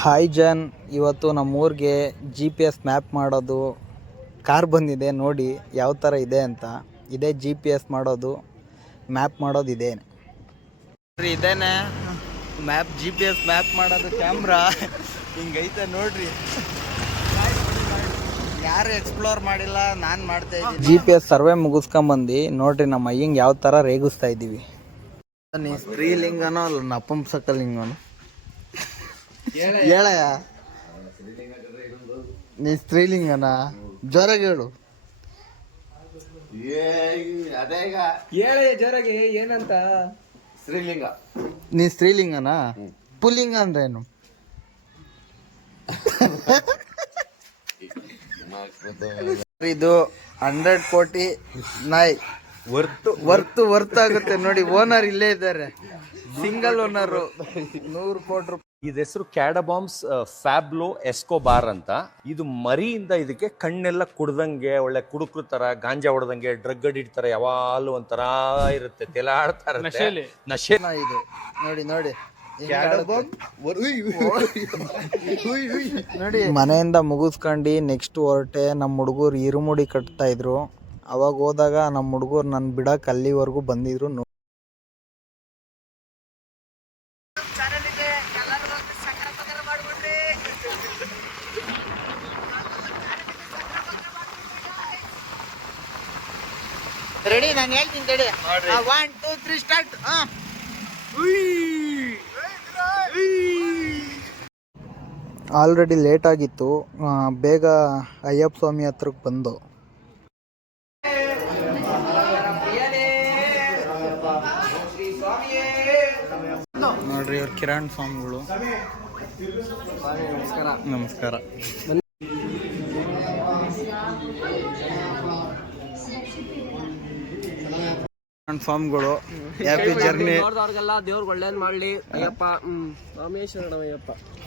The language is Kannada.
ಹಾಯ್ ಜಾನ್, ಇವತ್ತು ನಮ್ಮೂರಿಗೆ GPS ಮ್ಯಾಪ್ ಮಾಡೋದು ಕಾರ್ ಬಂದಿದೆ. ನೋಡಿ ಯಾವ ಥರ ಇದೆ ಅಂತ. ಇದೇ GPS ಮಾಡೋದು, ಮ್ಯಾಪ್ ಮಾಡೋದು ಇದೇನೆ. ಇದೇನೆ ಮ್ಯಾಪ್, GPS ಮ್ಯಾಪ್ ಮಾಡೋದು ಕ್ಯಾಮ್ರಾ ಹಿಂಗೈತೆ ನೋಡ್ರಿ. ಯಾರು ಎಕ್ಸ್ಪ್ಲೋರ್ ಮಾಡಿಲ್ಲ, ನಾನು ಮಾಡ್ತಾ ಇದ್ದೀನಿ. GPS ಸರ್ವೆ ಮುಗಿಸ್ಕೊಂಬಂದು ನೋಡ್ರಿ ನಮ್ಮ ಅಯ್ಯಂಗೆ ಯಾವ ಥರ ರೇಗಿಸ್ತಾ ಇದ್ದೀವಿ. ನೀ ಸ್ತ್ರೀಲಿಂಗನೋ ಅಲ್ಲ ನಪುಂಸಕಲಿಂಗನೋ ಹೇಳಯ್ಯ, ನೀ ಸ್ತ್ರೀಲಿಂಗನ ಜ್ವರಾಗ ಹೇಳು. ಹೇಳಿ ಜೋರಾಗಿ ಏನಂತ. ಸ್ತ್ರೀಲಿಂಗ. ನೀ ಸ್ತ್ರೀಲಿಂಗನ? ಪುಲ್ಲಿಂಗ ಅಂದ್ರೆ ಏನು? ಇದು 100 ಕೋಟಿ ನಾಯಿ ವರ್ತ್ ಆಗುತ್ತೆ ನೋಡಿ. ಓನರ್ ಇಲ್ಲೇ ಇದ್ದಾರೆ, ಸಿಂಗಲ್ ಓನರ್. 100 ಕೋಟಿ ರೂಪಾಯಿ. ಇದ ಹೆಸರು ಕ್ಯಾಡಬಾಮ್ಸ್ ಫ್ಯಾಬ್ಲೋ ಎಸ್ಕೋಬಾರ್ ಅಂತ. ಇದು ಮರಿಯಿಂದ ಇದಕ್ಕೆ ಕಣ್ಣೆಲ್ಲ ಕುಡ್ದಂಗೆ, ಒಳ್ಳೆ ಕುಡುಕ್ರ ತರ, ಗಾಂಜಾ ಹೊಡೆದಂಗೆ, ಡ್ರಗ್ ಅಡಿಕ್ಟ್ ತರ ಯಾವಾಗಲೂ ಒಂಥರ ಇರುತ್ತೆ, ತೆಲಾಡ್ತಾ ಇರುತ್ತೆ ನಶೆ. ಇದು ನೋಡಿ ನೋಡಿ ನೋಡಿ. ಮನೆಯಿಂದ ಮುಗಿಸ್ಕೊಂಡು ನೆಕ್ಸ್ಟ್ ಹೊರಟೆ. ನಮ್ಮ ಹುಡುಗರು ಇರುಮುಡಿ ಕಟ್ತಾ ಇದ್ರು. ಅವಾಗ ಹೋದಾಗ ನಮ್ಮ ಹುಡುಗರು ನನ್ನ ಬಿಡಕ್ಕೆ ಅಲ್ಲಿವರೆಗೂ ಬಂದಿದ್ರು. ರೆಡಿ, ನಾನು ಹೇಳ್ತೀನಿ ತಡಿ. 1 2 3 ಸ್ಟಾರ್ಟ್. ಆಲ್ರೆಡಿ ಲೇಟ್ ಆಗಿತ್ತು, ಬೇಗ ಅಯ್ಯಪ್ಪ ಸ್ವಾಮಿ ಹತ್ರಕ್ಕೆ ಬಂದು. ನೋಡ್ರಿ ಇವ್ರು ಕಿರಣ್ ಸ್ವಾಮಿಗಳು. ನಮಸ್ಕಾರ. ಸ್ವಾಮಿಗಳು ಹ್ಯಾಪಿ ಜರ್ನಿ. ನೋಡ್ದವ್ರಿಗೆಲ್ಲ ದೇವ್ರಿಗೆ ಒಳ್ಳೇದ್ ಮಾಡ್ಲಿ ಅಯ್ಯಪ್ಪ. ರಾಮೇಶ್ವರ ಅಯ್ಯಪ್ಪ.